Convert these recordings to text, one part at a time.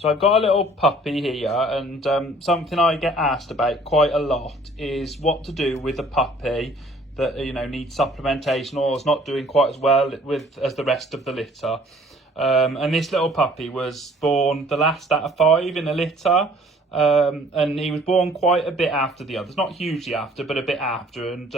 So I've got a little puppy here, and something I get asked about quite a lot is what to do with a puppy that needs supplementation or is not doing quite as well as the rest of the litter. And this little puppy was born the last out of 5 in a litter, and he was born quite a bit after the others, not hugely after, but a bit after, and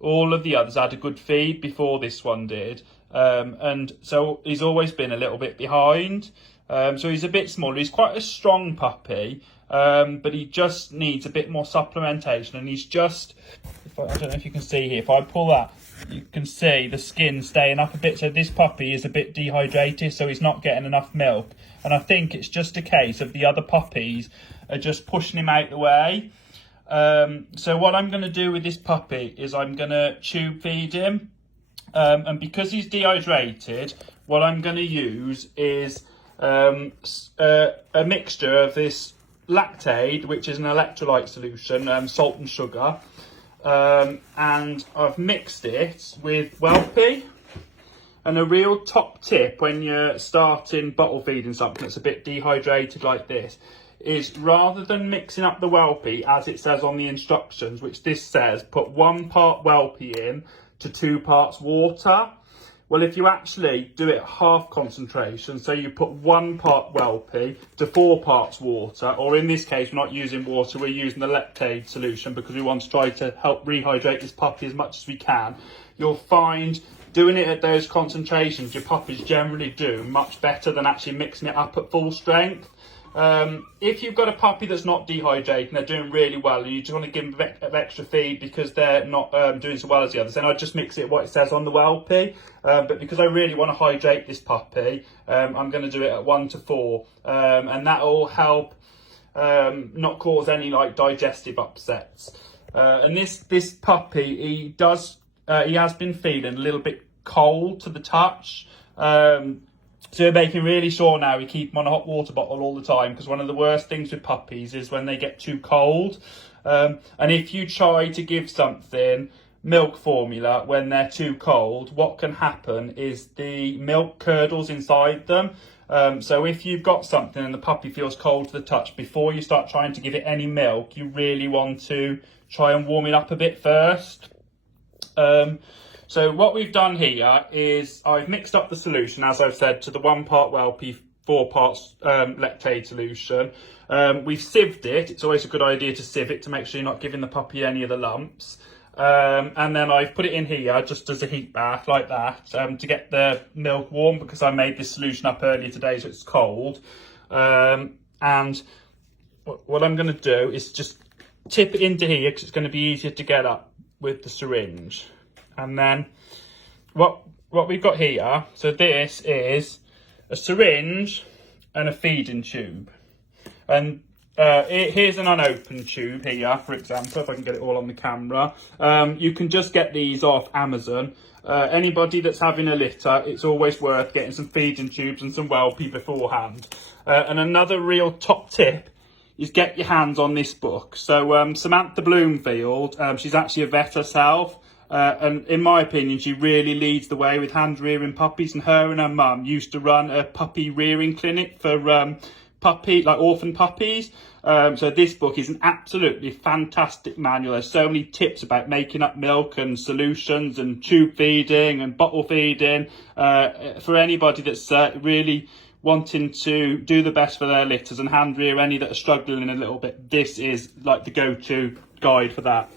all of the others had a good feed before this one did, and so he's always been a little bit behind. So he's a bit smaller. He's quite a strong puppy, but he just needs a bit more supplementation. And he's just, I don't know if you can see here, if I pull that, you can see the skin staying up a bit. So this puppy is a bit dehydrated, so he's not getting enough milk. And I think it's just a case of the other puppies are just pushing him out the way. So what I'm going to do with this puppy is I'm going to tube feed him. And because he's dehydrated, what I'm going to use is a mixture of this lectade, which is an electrolyte solution, salt and sugar, and I've mixed it with Whelpy. And a real top tip when you're starting bottle feeding something that's a bit dehydrated like this is, rather than mixing up the Whelpy as it says on the instructions, which this says put 1 part Whelpy in to 2 parts water. Well, if you actually do it at half concentration, so you put 1 part Whelpy to 4 parts water, or in this case, we're not using water, we're using the lectade solution because we want to try to help rehydrate this puppy as much as we can. You'll find doing it at those concentrations, your puppies generally do much better than actually mixing it up at full strength. If you've got a puppy that's not dehydrated and they're doing really well and you just want to give them a bit of extra feed because they're not doing so well as the others, then I just mix it what it says on the Whelpy. But because I really want to hydrate this puppy, I'm going to do it at 1 to 4, and that will help not cause any digestive upsets. And this puppy, he has been feeling a little bit cold to the touch. So we're making really sure now we keep them on a hot water bottle all the time, because one of the worst things with puppies is when they get too cold. And if you try to give something milk formula when they're too cold, what can happen is the milk curdles inside them. So if you've got something and the puppy feels cold to the touch, before you start trying to give it any milk, you really want to try and warm it up a bit first. So what we've done here is I've mixed up the solution, as I've said, to the 1 part Whelpy, 4 parts lectade solution. We've sieved it. It's always a good idea to sieve it to make sure you're not giving the puppy any of the lumps. And then I've put it in here just as a heat bath like that, to get the milk warm, because I made this solution up earlier today so it's cold. And what I'm going to do is just tip it into here because it's going to be easier to get up with the syringe. And then what we've got here, so this is a syringe and a feeding tube. And here's an unopened tube here, for example, if I can get it all on the camera. You can just get these off Amazon. Anybody that's having a litter, it's always worth getting some feeding tubes and some Whelpy beforehand. And another real top tip is get your hands on this book. So Samantha Bloomfield, she's actually a vet herself. And in my opinion, she really leads the way with hand rearing puppies, and her mum used to run a puppy rearing clinic for orphan puppies. So this book is an absolutely fantastic manual. There's so many tips about making up milk and solutions and tube feeding and bottle feeding, for anybody that's really wanting to do the best for their litters and hand rear any that are struggling a little bit. This is like the go-to guide for that.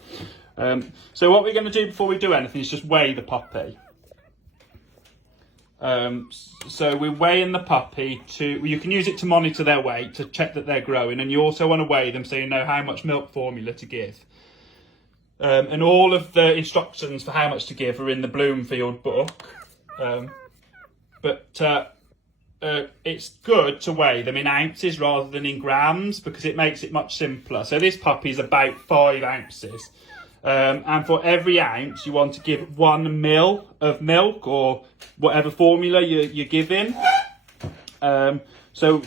So what we're going to do before we do anything is just weigh the puppy. So we're weighing the puppy you can use it to monitor their weight, to check that they're growing, and you also want to weigh them so you know how much milk formula to give. And all of the instructions for how much to give are in the Bloomfield book. But it's good to weigh them in ounces rather than in grams, because it makes it much simpler. So this puppy is about 5 ounces. And for every ounce, you want to give 1 ml of milk or whatever formula you're giving. So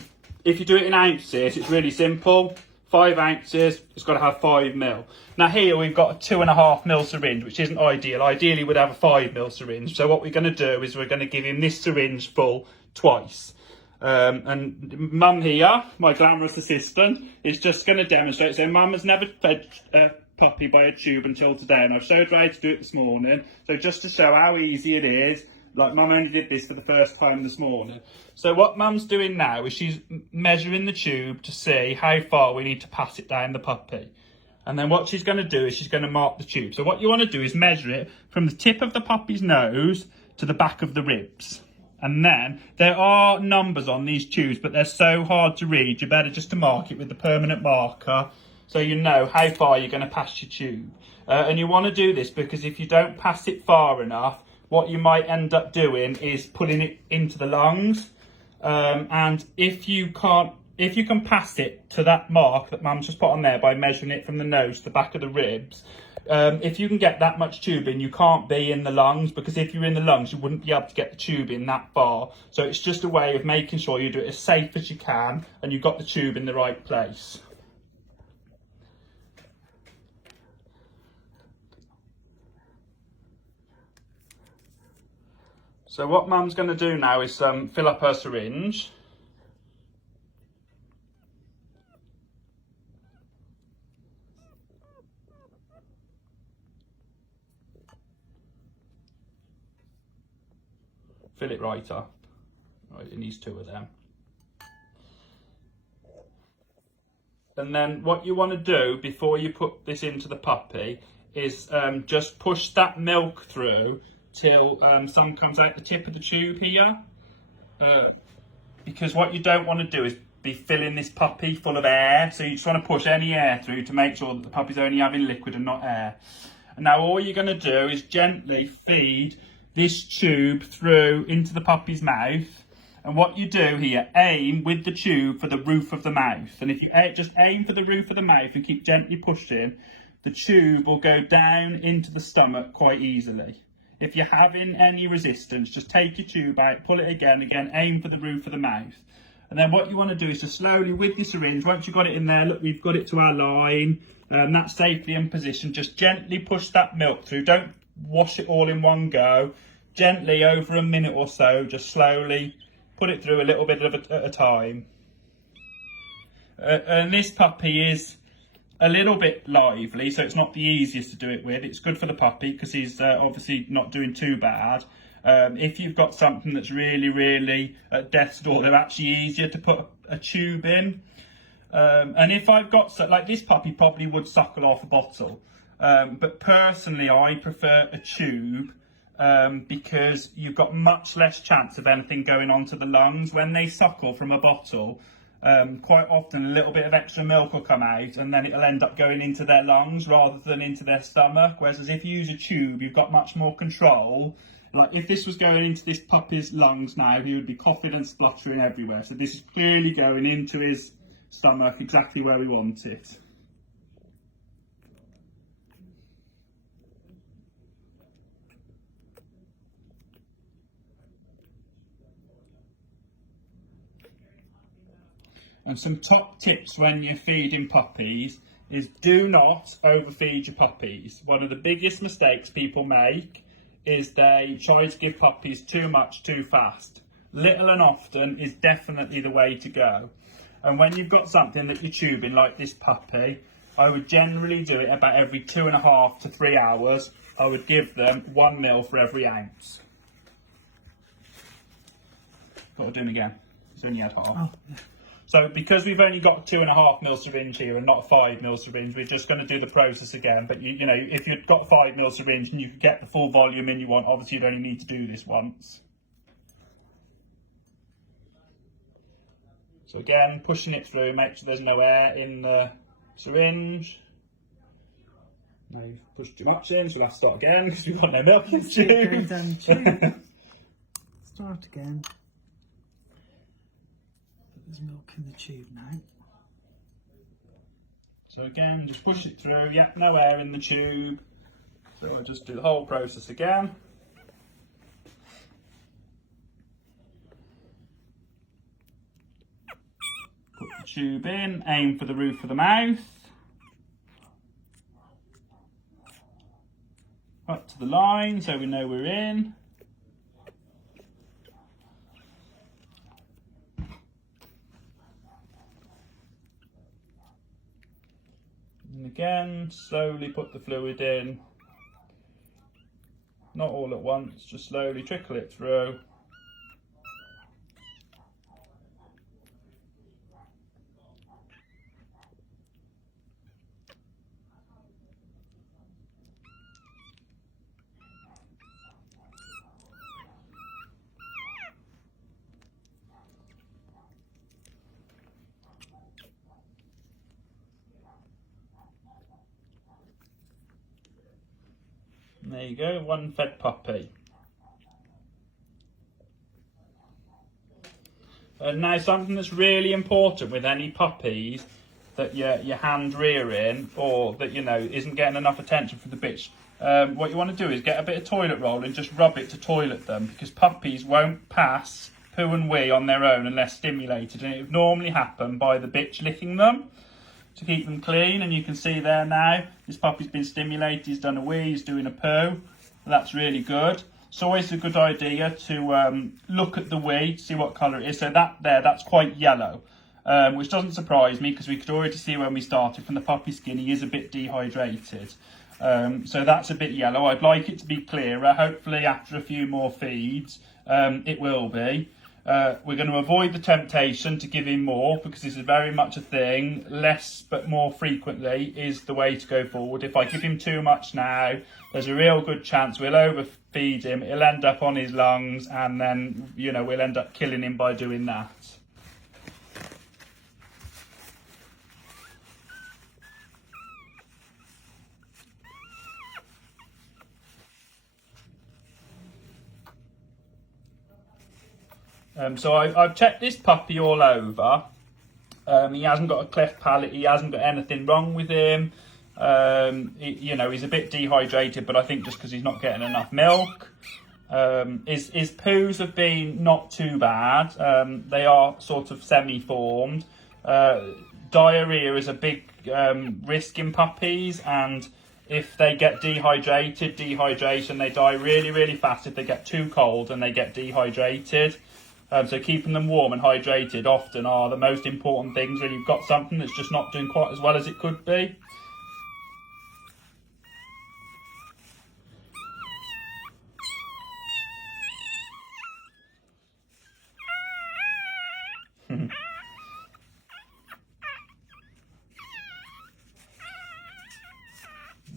if you do it in ounces, it's really simple. 5 ounces, it's got to have 5 ml. Now here we've got a 2.5 ml syringe, which isn't ideal. Ideally we'd have a 5 ml syringe. So what we're going to do is we're going to give him this syringe full twice. And Mum here, my glamorous assistant, is just going to demonstrate. So Mum has never fed a puppy by a tube until today, and I've showed her how to do it this morning. So just to show how easy it is, like Mum only did this for the first time this morning. So what Mum's doing now is she's measuring the tube to see how far we need to pass it down the puppy. And then what she's going to do is she's going to mark the tube. So what you want to do is measure it from the tip of the puppy's nose to the back of the ribs. And then there are numbers on these tubes, but they're so hard to read, you're better just to mark it with the permanent marker so you know how far you're going to pass your tube. And you want to do this because if you don't pass it far enough, what you might end up doing is putting it into the lungs. And if you can pass it to that mark that Mum's just put on there by measuring it from the nose to the back of the ribs, if you can get that much tube in, you can't be in the lungs, because if you're in the lungs, you wouldn't be able to get the tube in that far. So it's just a way of making sure you do it as safe as you can and you've got the tube in the right place. So what Mum's going to do now is fill up her syringe. Fill it right up. Right, it needs 2 of them. And then what you want to do before you put this into the puppy is just push that milk through till some comes out the tip of the tube here. Because what you don't want to do is be filling this puppy full of air. So you just want to push any air through to make sure that the puppy's only having liquid and not air. And now all you're going to do is gently feed this tube through into the puppy's mouth. And what you do here, aim with the tube for the roof of the mouth. And if you just aim for the roof of the mouth and keep gently pushing, the tube will go down into the stomach quite easily. If you're having any resistance, just take your tube out, pull it again, aim for the roof of the mouth. And then what you want to do is just slowly with the syringe, once you've got it in there, look, we've got it to our line, that's safely in position, just gently push that milk through. Don't wash it all in one go. Gently, over a minute or so, just slowly put it through a little bit at a time. And this puppy is a little bit lively, so it's not the easiest to do it with. It's good for the puppy because he's obviously not doing too bad. If you've got something that's really at death's door, they're actually easier to put a tube in. And if I've got, like this puppy probably would suckle off a bottle. But personally, I prefer a tube because you've got much less chance of anything going onto the lungs. When they suckle from a bottle, quite often a little bit of extra milk will come out and then it'll end up going into their lungs rather than into their stomach. Whereas if you use a tube, you've got much more control. Like if this was going into this puppy's lungs now, he would be coughing and spluttering everywhere. So this is clearly going into his stomach, exactly where we want it. And some top tips when you're feeding puppies is do not overfeed your puppies. One of the biggest mistakes people make is they try to give puppies too much too fast. Little and often is definitely the way to go. And when you've got something that you're tubing like this puppy, I would generally do it about every 2.5 to 3 hours. I would give them 1 ml for every ounce. Got to do it again. It's only had half. Oh, yeah. So because we've only got 2.5 ml syringe here and not a 5 ml syringe, we're just going to do the process again. But you know, if you've got a 5 ml syringe and you could get the full volume in you want, obviously you'd only need to do this once. So again, pushing it through, make sure there's no air in the syringe. Now you've pushed too much in, so we'll have to start again because we've got no milk in the tube. Start again. There's milk in the tube now. So again, just push it through. Yep, no air in the tube. So I'll just do the whole process again. Put the tube in, aim for the roof of the mouth. Up to the line so we know we're in. again, slowly put the fluid in. Not all at once, just slowly trickle it through. And there you go, one fed puppy. And now something that's really important with any puppies that you're hand rearing, or that isn't getting enough attention from the bitch. What you want to do is get a bit of toilet roll and just rub it to toilet them, because puppies won't pass poo and wee on their own unless stimulated, and it would normally happen by the bitch licking them to keep them clean. And you can see there now, this puppy's been stimulated, he's done a wee, he's doing a poo. That's really good. It's always a good idea to look at the wee, see what colour it is. So that's quite yellow, which doesn't surprise me, because we could already see when we started from the puppy skin he is a bit dehydrated. So that's a bit yellow. I'd like it to be clearer. Hopefully after a few more feeds it will be. We're going to avoid the temptation to give him more, because this is very much a thing. Less but more frequently is the way to go forward. If I give him too much now, there's a real good chance we'll overfeed him, it'll end up on his lungs, and then we'll end up killing him by doing that. So I've checked this puppy all over. He hasn't got a cleft palate, he hasn't got anything wrong with him. He's a bit dehydrated, but I think just because he's not getting enough milk. His poos have been not too bad. They are sort of semi-formed. Diarrhea is a big risk in puppies, and if they get dehydration, they die really, really fast if they get too cold and they get dehydrated. So keeping them warm and hydrated often are the most important things when you've got something that's just not doing quite as well as it could be.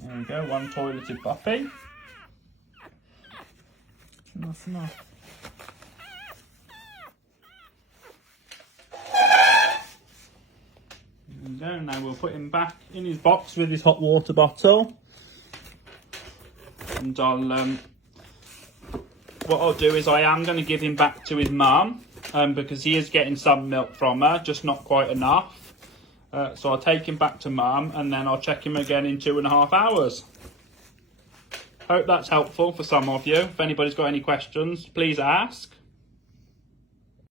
There we go, one toileted puppy. That's enough. There we go, now we'll put him back in his box with his hot water bottle. And what I'll do is I am going to give him back to his mum, because he is getting some milk from her, just not quite enough. So I'll take him back to mum, and then I'll check him again in 2.5 hours. Hope that's helpful for some of you. If anybody's got any questions, please ask.